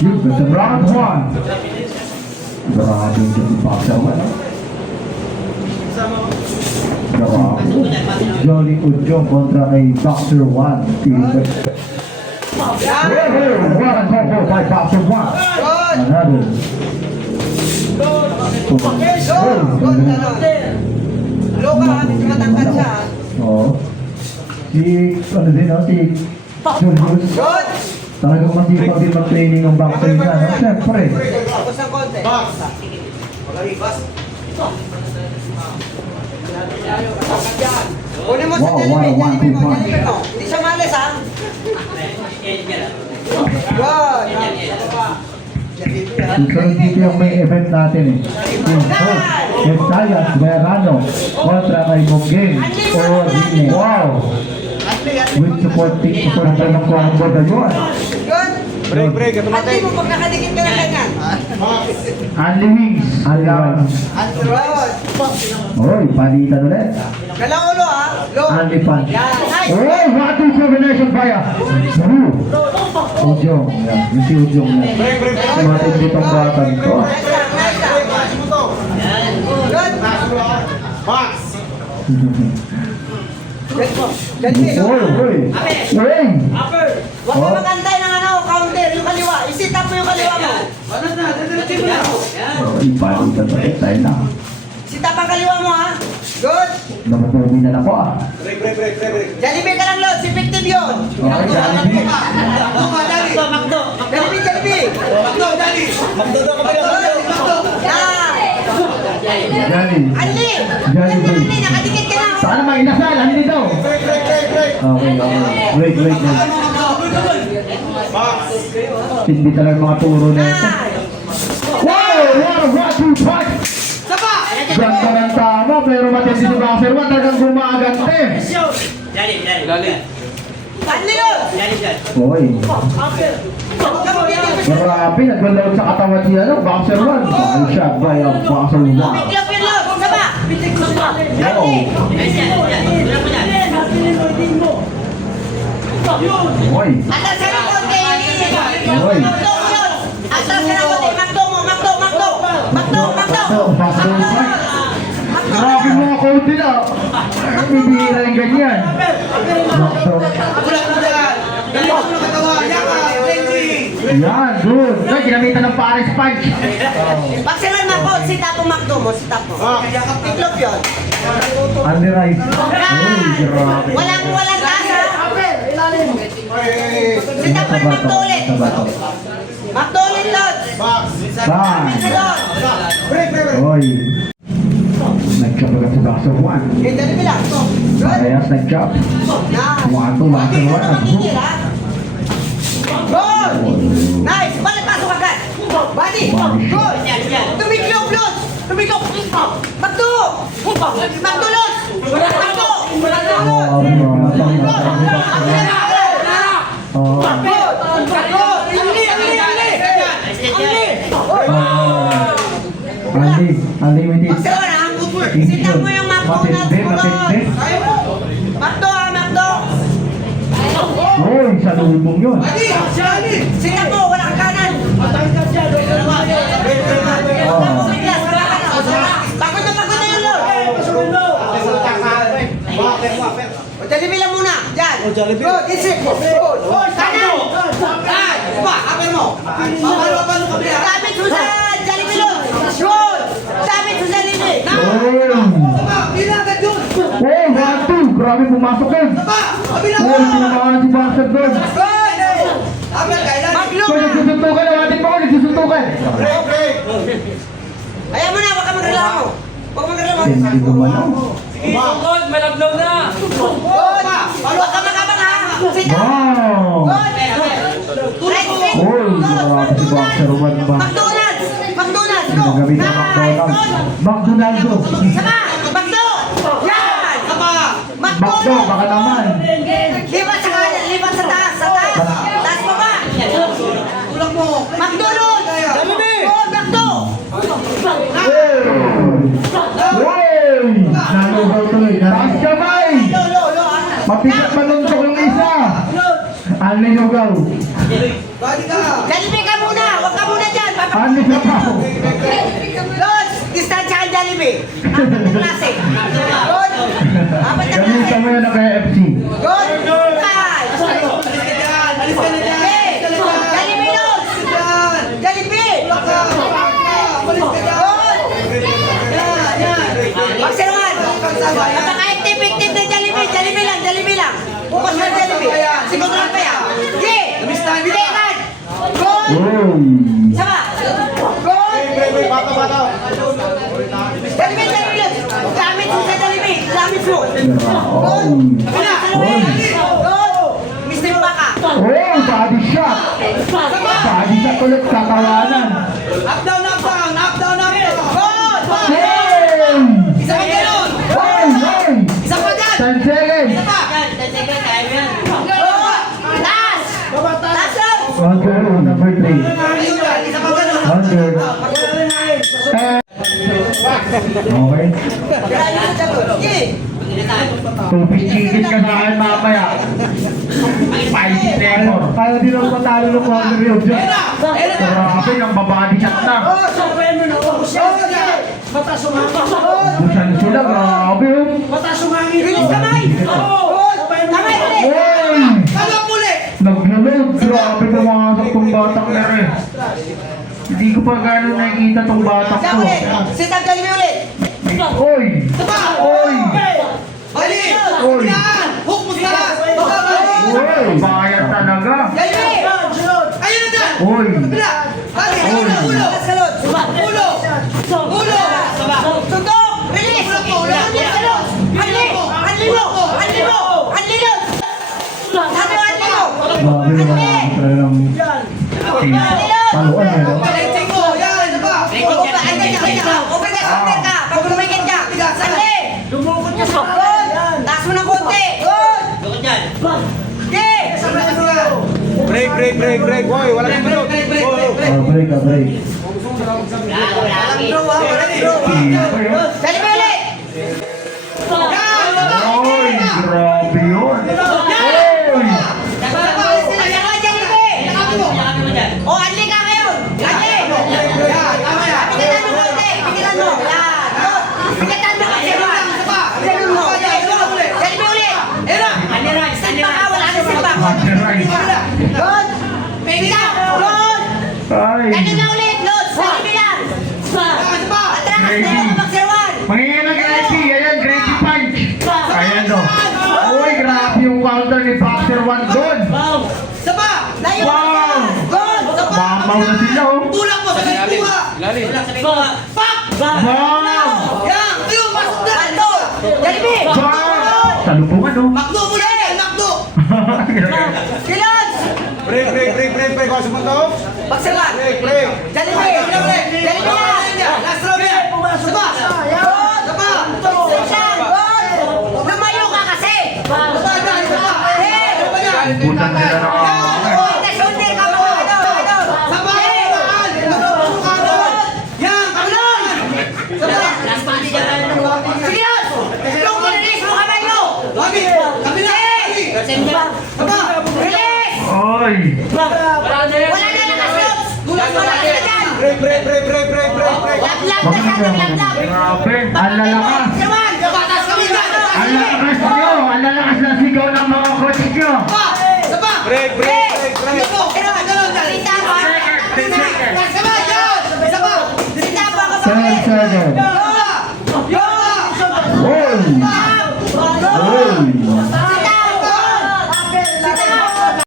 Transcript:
You've got the round one. Grabe yung boxer mo, no? Grabe. Jolly Ujong kontra kay Boxer 1. What a combo by Boxer 1. Another. Loka, matangkad siya. Oo. Si, ano din, no? Si Julius. Good! Talagang masipag din mag-training ng boxer niya, no? Siyempre. Tapos ng konti. Box! Kunin mo sa Wow, Jelly wow, one, two, one. Jelly mo. Hindi siya malis, ha? Good! Susunod dito yung may event natin eh. Yung host, Messias Guerrano kontra kay Monggeng o Dine. Wow! With supporting ng combo na yun. Good! Break, ito At di mo pag nakadikit ka na ganyan. Anli Wings. Anli Wings. Good! Oy, palitan ulit. Galang ulo, ha? Low. Anli Pan. Yan. Nice! Oh, what is combination fire? Blue. Ujong. Yan. Yung si Ujong yan. Matin ditong batan to. Nice lang, nice lang. Good! Box! Jelly, Oy, oy. Oy. huwag ka magantay ng counter, yung kaliwa. I-sit up mo yung kaliwa mo. Oy, palitan ulit. Tayo na. Sit up ang kaliwa mo, ha? Good! Napapuminan ako ah. Break. Jollibee ka lang, Lord. Si Victim yun. Okay, Jollibee. Jollibee! Yan! Jolly. Anli! Jollibee. Anli, nakadikit ka na. Saan naman inasal? Ano dito? Okay. Wait. Hindi talaga mga turo na ito. Yan! Wow! What two fight! Ganda ng tama, pero matindi si Boxer 1. Talagang gumagante. Anli yun! Oy. Huwag ka mag-itim. Grabe, nagwalawad sa katawan siya, no? Boxer 1. Ball shot by ang Boxer 1. Biglap yun, Lord. Saba! Wow. Oy. Atas ka ng konti. Oy. Makdo mo yun. Atas ka ng konti. Makdo mo. So, Boxer 1. Grabe mga konti na. Bibihira yung ganyan. Yan, good. Ay, ginamitan ng Paris Punch. Baksilan mo, sit up mo, Makdo mo. Sit up mo. Biglap yun. Under right. Uy, grabe. Walang taas, ha? Sit up mo, Makdo ulit. Makdo ulit, Lord. Bang. Lord. Oy. Nag-chop agad sa Boxer 1. Okay, dali bilang. Good. Parehas nag-chop. Nice. 1-2, Boxer 1. Nag-hook. Good! Nice! Balik pasok agad! Body! Good! Tumiklop, Lod! Tumiklop! Magdo! Magdo, Lod! Magdo! Good! Good! Unlimited. Magsawa na! Sitan mo yung McDonald's mo, Lod! Magdo, ha! Magdo! Uy, sa lubong yun. Sitan mo! Walang kanan! Pagod na yun, Lord! O, Jollibee lang muna! Diyan! Good! Isip! Good! Kanan! Sabit mo sa Jollibee, Lord! Good! Sabit mo sa Jollibee! Oh, 1-2. Grabe pumasok yun. Oh, tinamaan si Boxer doon. Good! Maglok So, na! nagsusuntukan na. Atin pa ko, nagsusuntukan. Ayaw mo na! Huwag ka magreklamo! Huwag magreklamo! Hindi naman ako. Malablaw na! Good! Huwag ka magabang, ha! Sit down! Wow! Good! Right feet! Uy, grabe si Boxer 1 ba? McDonald's! McDonald's! Go! Nagagamit ng Nice! McDonald's. Good! McDonald's. Sama! Magdo! Yan! Magdo! Bakdo, baka naman. Lipat sa kanan! Lipat sa taas! Sa taas! Taas pa ba? McDonald's! Good! Magdo! Uy! Nalugaw tuloy. Taas kamay! Lo! Mapigat manunsok yung isa. Unlimited. Lugaw. Jollibee ka muna! Huwag ka muna dyan! Andy Sapaw. Lods! Distansya ka Jollibee! Apat na klase! Good! Apat na Ganun klase! kami na KFC. Good! Five! Okay! Jollibee Lods! Jollibee! Good! Magsiruan! Napaka-active na Jollibee! Jollibee lang! Bukas na Jollibee! Siguro lang pa yan! Sige! Bigay agad! Good! Oh. Isa pa! Good! Bata. Jollibee Lods! Gamit mo sa Jollibee! Gamit mo! Oh. Wala! Good! Mr. Baka! Oh, body shot. Body shot ulit sa tawanan. Up down! Good! Hey! Isa pa ganun! Hey! Hey! Isa pa dyan! 10 seconds. Isa pa! Good! Taas! Taas lang! Under, number 3. Ayun dyan! Isa pa ganun! Under. Okay. Ayun dyan! Sige! Tupid chicken ka sa akin mamaya. Spicy flavor. Kaya din ako matalo ng corner yun dyan. Grabe, ang babadi shot na. Busan sila, grabe yun. Release kamay! Good! Kamay ulit! Hey! Kalap ulit! Naglalod, grabe pumasok tong batang na rin. Hindi ko pa gano'n nakikita tong batang Isa to. ulit! Sit up Jollibee ulit! Oy! Isa pa! Oy! Bali! Oy! Hook mo sa taas! Oy! Bayan talaga. Jollibee! Ayun na dyan! Oy! Kabila! Bali! Ulo! Ulo! Salot! Ulo! Ulo! Suntok! Release! Unli! Salot! Unli! Unli mo! Unli mo! Unli mo! Sabi mo, unli mo! Grabe naman ang talagang paluan eh, no? Balancing mo! Yan! Ano ba? Open ka! Pag lumikit ka! Sali! Lumukot ka sa good! Taas mo ng konti! Good! Sige! Break. Boy, wala nang minute. Break. Walang draw ha! Walang draw! Jollibee ulit! Oy! Grabe yun. Oy! O, anli ka ngayon! Anli! Pigitan mo konti! Pigitan mo! Yan! Good! Pigitan mo kasi ba? Ganun mo! Jollibee ulit! Sit back ka! Wala na sit back! Good! Pigitan! Good! Ay! Ganun na ulit! Lods! Jollibee lang! Atras! Dalawa ka magsiruan! Mangingin ng KFC, ayan, Grady Punch. Ayan o. Uy, grabe yung counter ni Boxer 1 doon. Saba! Layo! Wow! Good! Saba! Mamaw na sila o. Tulak mo sa kaliwa! Pak! Wow! Yan! Ayun! Pasok na! Ito! Jollibee! Wow! Salubungan o. Makdo mo na yan! Makdo! Kilons! Break. Kung sumunta ko. Pagsabat! Break. Jollibee! Jollibee na! Last round yan! Saba! Good! Saba! Good! Lumayo ka kasi! Saba! Hey! Butan nila na ako. Shoulder ka mga ito! Saba! Yan! Kabilon! Saba! Sige yun! Yung release mo kamay mo! Kabila! Saba! Release! Oy! Wala na lakas yun! Gulat mo lang sila dyan! Break. Lablab na siya! Lablab! Grabe! Ang lalakas! Siyawan! Batas kami na! Ang lalakas nyo! Ang lalakas na sigaw ng mga coach nyo! Saba! Break. Sita mo! Sita mo! 7 seconds.